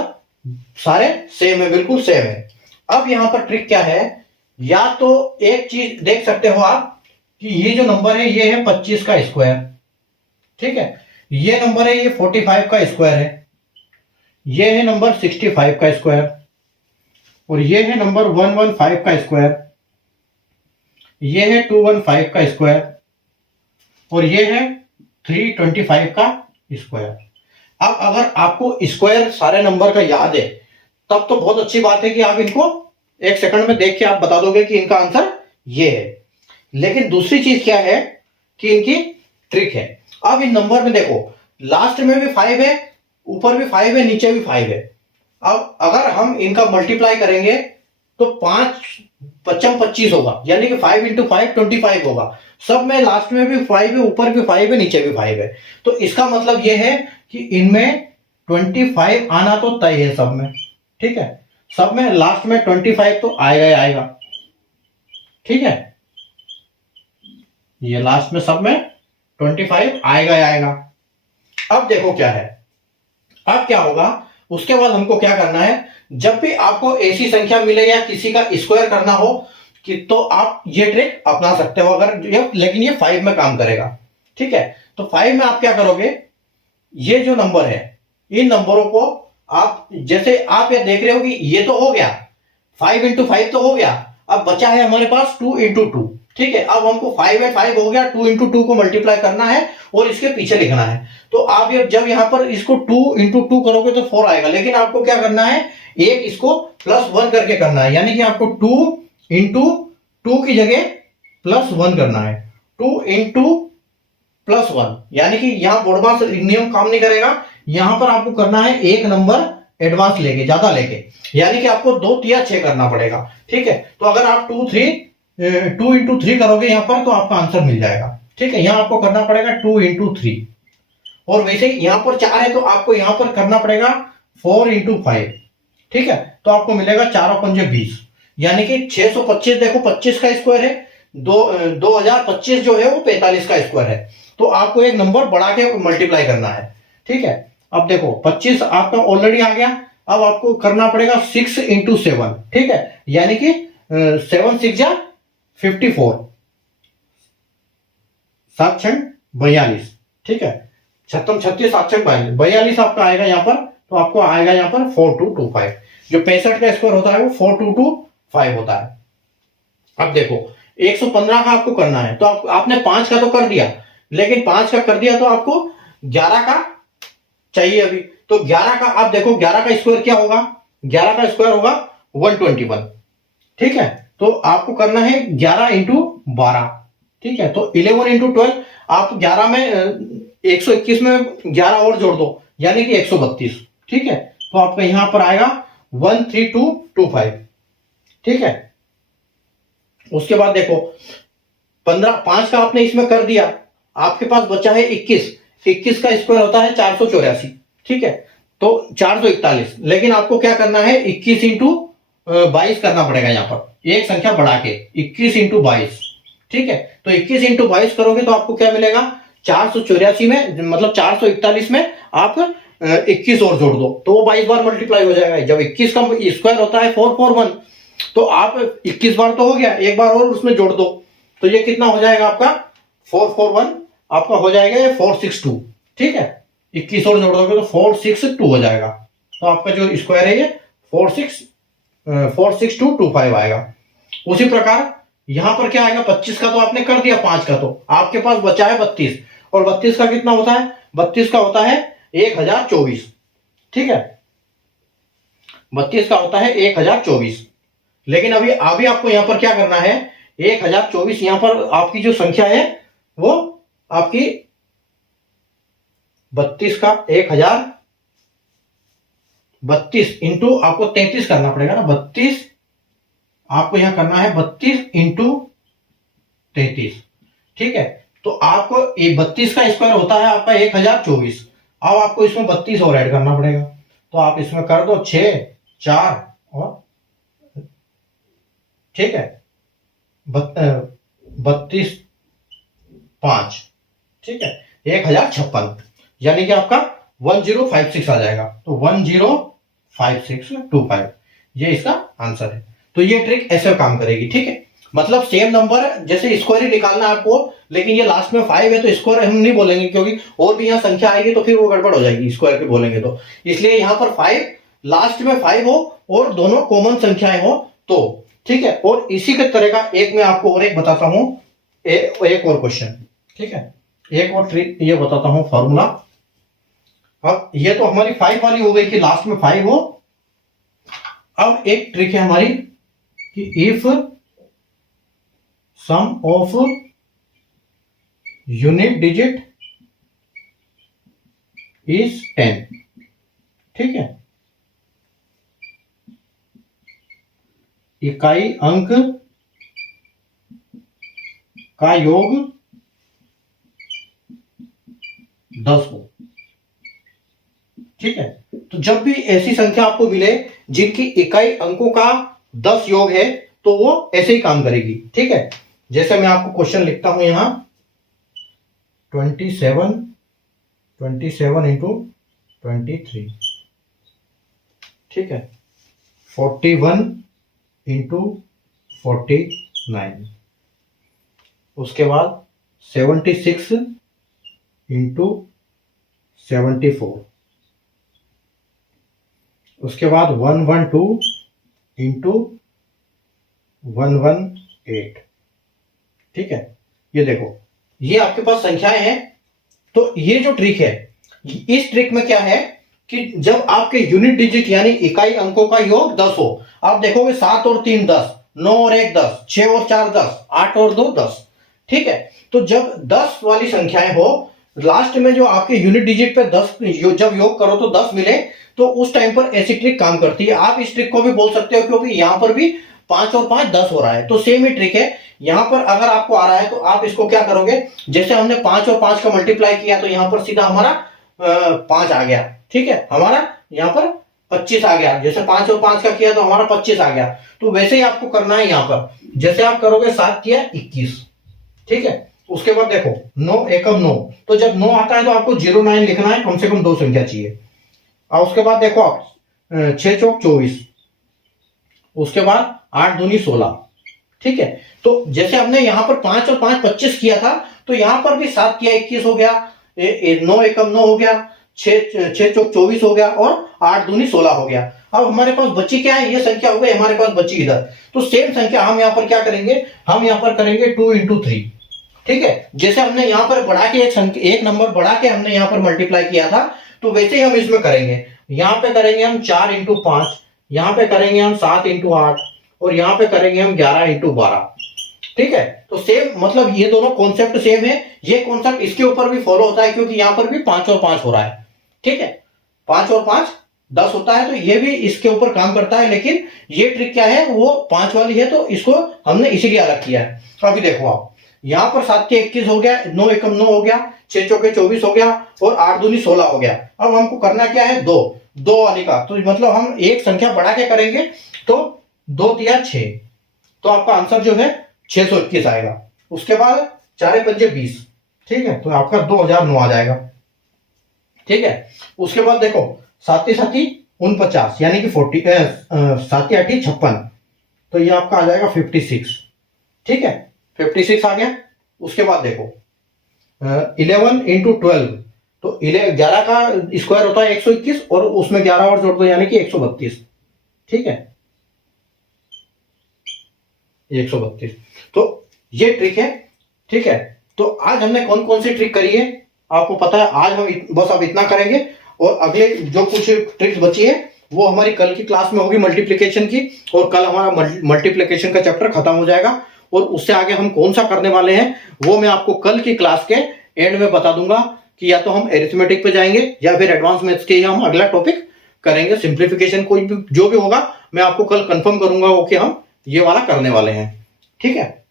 सारे सेम है, बिल्कुल सेम है। अब यहां पर ट्रिक क्या है, या तो एक चीज देख सकते हो आप कि ये जो नंबर है ये है 25 का स्क्वायर। ठीक है, ये नंबर है ये 45 का स्क्वायर है, ये है नंबर 65 का स्क्वायर, और ये है नंबर 115 का स्क्वायर, ये है 215 का स्क्वायर, और ये है 325 का स्क्वायर। अब अगर आपको स्क्वायर सारे नंबर का याद है तब तो बहुत अच्छी बात है कि आप इनको एक सेकंड में देख के आप बता दोगे कि इनका आंसर ये है। लेकिन दूसरी चीज क्या है कि इनकी ट्रिक है। अब इन नंबर में देखो, लास्ट में भी 5 है, ऊपर भी 5 है, नीचे भी 5 है। अब अगर हम इनका मल्टीप्लाई करेंगे तो 5 पच्चम 25 होगा, यानी कि 5 इंटू 5 25 होगा। सब में लास्ट में भी 5 है, ऊपर भी 5 है, नीचे भी 5 है। तो इसका मतलब यह है कि इनमें 25 आना तो तय है सब में। ठीक है, सब में लास्ट में 25 तो आएगा ही आएगा। ठीक है, ये लास्ट में सब में 25 आएगा ही आएगा। अब देखो क्या है, अब क्या होगा, उसके बाद हमको क्या करना है, जब भी आपको ऐसी संख्या मिले या किसी का स्क्वायर करना हो कि तो आप ये ट्रिक अपना सकते हो अगर ये, लेकिन ये 5 में काम करेगा। ठीक है, तो 5 में आप क्या करोगे, ये जो नंबर है इन नंबरों को आप, जैसे आप ये देख रहे हो कि ये तो हो गया 5 इंटू 5 तो हो गया, अब बचा है हमारे पास 2 इंटू 2। ठीक है, अब हमको 5 है 5 हो गया, 2 इंटू 2 को मल्टीप्लाई करना है और इसके पीछे लिखना है। तो आप ये जब यहां पर इसको 2 इंटू 2 करोगे तो 4 आएगा, लेकिन आपको क्या करना है, एक इसको +1 करके करना है, यानी कि आपको 2 इंटू 2 की जगह +1 करना है। 2 इंटू +1, यानी कि यहां बोर्डमास नियम काम नहीं करेगा, यहां पर आपको करना है एक नंबर एडवांस लेके, ज्यादा लेके, यानी कि आपको 2 तिया 6 करना पड़ेगा। ठीक है, तो अगर आप 2 इंटू 3 करोगे यहां पर तो आपका आंसर मिल जाएगा। ठीक है, यहां आपको करना पड़ेगा 2 इंटू 3, और वैसे ही यहां पर 4 है तो आपको यहां पर करना पड़ेगा 4 इंटू 5। ठीक है, तो आपको मिलेगा 4 पंजे 20, यानी कि 625। देखो 25 का स्क्वायर है, 2025 जो है वो 45 का स्क्वायर है। तो आपको एक नंबर बढ़ा के मल्टीप्लाई करना है। ठीक है, अब देखो 25 आपका ऑलरेडी आ गया, अब आपको करना पड़ेगा 6 इंटू 7। ठीक है, यानी कि 7 6 जा 54, 7 6 42। ठीक है, 36 36 7 6 42 आपका आएगा यहाँ पर, तो आपको आएगा यहाँ पर 4225। जो 65 का स्क्वायर होता है वो 4225 होता है। अब देखो 115 का आपको करना है, तो आपने 5 का तो कर दिया, लेकिन 5 का कर दिया तो आपको 11 का चाहिए अभी। तो 11 का, आप देखो 11 का स्क्वायर क्या होगा, 11 का स्क्वायर होगा 121। ठीक है, तो आपको करना है 11 इंटू 12। ठीक है, तो 11 इंटू 12, आप 11 में 121 में 11 और जोड़ दो, यानी कि 132। ठीक है, तो आपका यहां पर आएगा 13225। ठीक है, उसके बाद देखो 5 का आपने इसमें कर दिया, आपके पास बचा है 21। 21 का स्क्वायर होता है 484। ठीक है, तो 441, लेकिन आपको क्या करना है 21 इंटू 22 करना पड़ेगा, यहां पर एक संख्या बढ़ा के 21 इंटू 22। ठीक है, तो 21 इंटू 22 करोगे तो आपको क्या मिलेगा, 484 में, मतलब 441 में आप 21 और जोड़ दो तो वो 22 बार मल्टीप्लाई हो जाएगा। जब 21 का स्क्वायर होता है 441, तो आप 21 बार तो हो गया, एक बार और उसमें जोड़ दो, तो ये कितना हो जाएगा आपका 441, आपका हो जाएगा ये 462। ठीक है, 21 और जोड़ दोगे तो 462 हो जाएगा, तो आपका जो स्क्वायर है ये 46225 आएगा। उसी प्रकार यहां पर क्या आएगा, 25 का तो आपने कर दिया, 5 का तो आपके पास बचा है 32, और 32 का कितना होता है, 32 का होता है 1024। ठीक है, 32 का होता है 1024, लेकिन अभी आपको यहां पर क्या करना है, 1024 यहां पर आपकी जो संख्या है वो आपकी 32 का 1032 इंटू आपको 33 करना पड़ेगा ना, 32 आपको यहां करना है 32 इंटू 33। ठीक है, तो आपको 32 का स्क्वायर होता है आपका 1024। अब आपको इसमें 32 और ऐड करना पड़ेगा, तो आप इसमें कर दो 6 4 और, ठीक है, 32 5। ठीक है, 1056, यानी कि आपका 1056 आ जाएगा। तो 105625 ये इसका आंसर है। तो ये ट्रिक ऐसे काम करेगी, ठीक है। मतलब सेम नंबर जैसे स्क्वायर ही निकालना है आपको, लेकिन ये लास्ट में 5 है तो स्क्वायर हम नहीं बोलेंगे, क्योंकि और भी यहाँ संख्या आएगी तो फिर वो गड़बड़ हो जाएगी स्क्वायर के बोलेंगे तो। इसलिए यहाँ पर 5 लास्ट में 5 हो और दोनों कॉमन संख्याएं हो तो, ठीक है। और इसी के तरह का एक मैं आपको और एक बताता हूं, एक और क्वेश्चन, ठीक है, एक और ट्रिक ये बताता हूं फॉर्मूला। अब ये तो हमारी 5 वाली हो गई कि लास्ट में 5 हो। अब एक ट्रिक है हमारी कि if sum of unit digit is 10, ठीक है, इकाई अंक का योग 10 हो, ठीक है। तो जब भी ऐसी संख्या आपको मिले जिनकी इकाई अंकों का 10 योग है तो वो ऐसे ही काम करेगी, ठीक है। जैसे मैं आपको क्वेश्चन लिखता हूं यहां 27 इंटू 23, ठीक है, 41 इंटू 49, उसके बाद 76 इंटू 74, उसके बाद 112 इंटू 118, ठीक है। ये देखो ये आपके पास संख्याएं हैं। तो ये जो ट्रिक है, इस ट्रिक में क्या है कि जब आपके यूनिट डिजिट यानी इकाई अंकों का योग 10 हो, आप देखोगे 7 और 3 10, 9 और 1 10, 6 और 4 10, 8 और 2 10, ठीक है। तो जब 10 वाली संख्याएं हो, लास्ट में जो आपके यूनिट डिजिट पे 10 जब योग करो तो 10 मिले, तो उस टाइम पर ऐसी ट्रिक काम करती है। आप इस ट्रिक को भी बोल सकते हो क्योंकि यहां पर भी 5 और 5 10 हो रहा है, तो सेम ही ट्रिक है। यहां पर अगर आपको आ रहा है तो आप इसको क्या करोगे, जैसे हमने 5 और 5 का मल्टीप्लाई किया तो यहां पर सीधा हमारा 5 आ गया, ठीक है, हमारा यहां पर 25 आ गया। जैसे 5 और 5 का किया तो हमारा 25 आ गया। तो वैसे ही आपको करना है यहां पर, जैसे आप करोगे 7 किया 21, ठीक है। उसके बाद देखो 9 एकम 9, तो जब 9 आता है तो आपको 09 लिखना है, कम से कम 2 संख्या चाहिए। और उसके बाद देखो आप 6 चौक 24, उसके बाद 8 दूनी 16, ठीक है। तो जैसे हमने यहां पर 5 और 5 25 किया था, तो यहां पर भी 7 किया 21 हो गया, 9 एकम 9 हो गया, 6 चौक 24 हो गया और 8 दूनी 16 हो गया। अब हमारे पास बची क्या है, ये संख्या हो गई हमारे पास बची इधर। तो सेम संख्या हम यहां पर क्या करेंगे, हम यहां पर करेंगे 2 इंटू 3, ठीक है। जैसे हमने यहां पर बढ़ा के एक नंबर बढ़ा के हमने यहां पर मल्टीप्लाई किया था, तो वैसे ही हम इसमें करेंगे। यहां पे करेंगे हम 4 इंटू 5, यहां पे करेंगे हम 7 इंटू 8 और यहां पे करेंगे हम 11 इंटू 12, ठीक है। तो सेम मतलब ये दोनों कॉन्सेप्ट सेम है। ये कॉन्सेप्ट इसके ऊपर भी फॉलो होता है क्योंकि यहां पर भी 5 और 5 हो रहा है, ठीक है, 5 और 5 10 होता है, तो ये भी इसके ऊपर काम करता है। लेकिन ये ट्रिक क्या है, वो 5 वाली है, तो इसको हमने इसीलिए अलग किया है। तो अभी देखो आप यहां पर 7 के 21 हो गया, 9 एकम 9 हो गया, 6 चौके 24 हो गया और 8 दूनी 16 हो गया। अब हमको करना क्या है, 2 वाली का, तो मतलब हम एक संख्या बढ़ा के करेंगे, तो 2 तिया 6, तो आपका आंसर जो है 621 आएगा। उसके बाद 4 पंजे 20, ठीक है, तो आपका 2009 आ जाएगा, ठीक है। उसके बाद देखो 7 साथी 49 यानी कि 7 8 56, तो ये आपका आ जाएगा 56, ठीक है, 56 आ गया। उसके बाद देखो 11 इंटू 12, तो 11 का स्क्वायर होता है 121 और उसमें 11 और जोड़ दो यानी कि 132, ठीक है, 132। तो ये ट्रिक है, ठीक है। तो आज हमने कौन कौन सी ट्रिक करी है आपको पता है। आज हम बस अब इतना करेंगे और अगले जो कुछ ट्रिक्स बची है वो हमारी कल की क्लास में होगी मल्टीप्लिकेशन की, और कल हमारा मल्टीप्लिकेशन का चैप्टर खत्म हो जाएगा। और उससे आगे हम कौन सा करने वाले हैं वो मैं आपको कल की क्लास के एंड में बता दूंगा कि या तो हम एरिथमेटिक पे जाएंगे या फिर एडवांस मैथ्स के हम अगला टॉपिक करेंगे। सिंप्लीफिकेशन कोई भी जो भी होगा मैं आपको कल कंफर्म करूंगा वो कि हम ये वाला करने वाले हैं, ठीक है।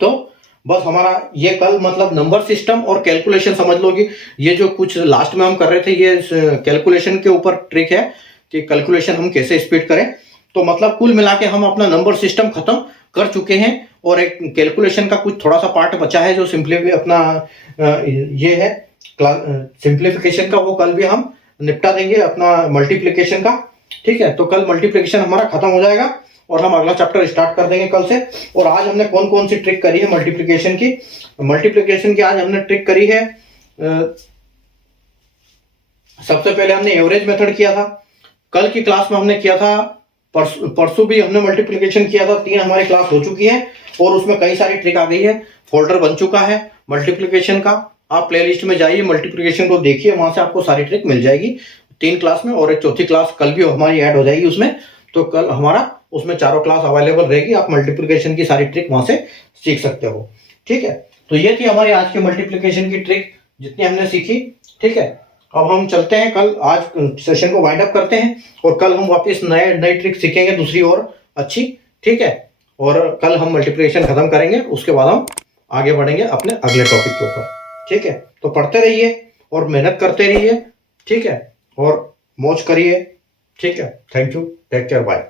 तो बस हमारा ये कल मतलब नंबर सिस्टम और कैलकुलेशन समझ लो कि ये जो कुछ लास्ट में हम कर रहे थे ये कैलकुलेशन के ऊपर ट्रिक है कि कैलकुलेशन हम कैसे स्पीड करें। तो मतलब कुल मिला के हम अपना नंबर सिस्टम खत्म कर चुके हैं और एक कैलकुलेशन का कुछ थोड़ा सा पार्ट बचा है जो सिंपली अपना ये है सिंप्लीफिकेशन का वो कल भी हम निपटा देंगे अपना मल्टीप्लिकेशन का। ठीक है, तो कल मल्टीप्लिकेशन हमारा खत्म हो जाएगा और हम अगला चैप्टर स्टार्ट कर देंगे कल से। और आज हमने कौन कौन सी ट्रिक करी है मल्टीप्लिकेशन की आज हमने ट्रिक करी है। सबसे पहले हमने एवरेज मेथड किया था, कल की क्लास में हमने किया था, परसों भी हमने मल्टीप्लिकेशन किया था। 3 हमारी क्लास हो चुकी है और उसमें कई सारी ट्रिक आ गई है। फोल्डर बन चुका है मल्टीप्लिकेशन का, आप प्लेलिस्ट में जाइए, मल्टीप्लिकेशन को देखिए, वहां से आपको सारी ट्रिक मिल जाएगी 3 क्लास में। और एक चौथी क्लास कल भी हमारी ऐड हो जाएगी उसमें, तो कल हमारा उसमें चारों क्लास अवेलेबल रहेगी, आप मल्टीप्लिकेशन की सारी ट्रिक वहां से सीख सकते हो। ठीक है, तो ये थी हमारी आज की मल्टीप्लिकेशन की ट्रिक जितनी हमने सीखी। ठीक है, अब हम चलते हैं कल, आज सेशन को वाइंड अप करते हैं और कल हम वापस नई ट्रिक सीखेंगे दूसरी और अच्छी। ठीक है, और कल हम मल्टीप्लिकेशन खत्म करेंगे, उसके बाद हम आगे बढ़ेंगे अपने अगले टॉपिक के ऊपर। ठीक है, तो पढ़ते रहिए और मेहनत करते रहिए। ठीक है, और मौज करिए। ठीक है, thank you, take care, bye.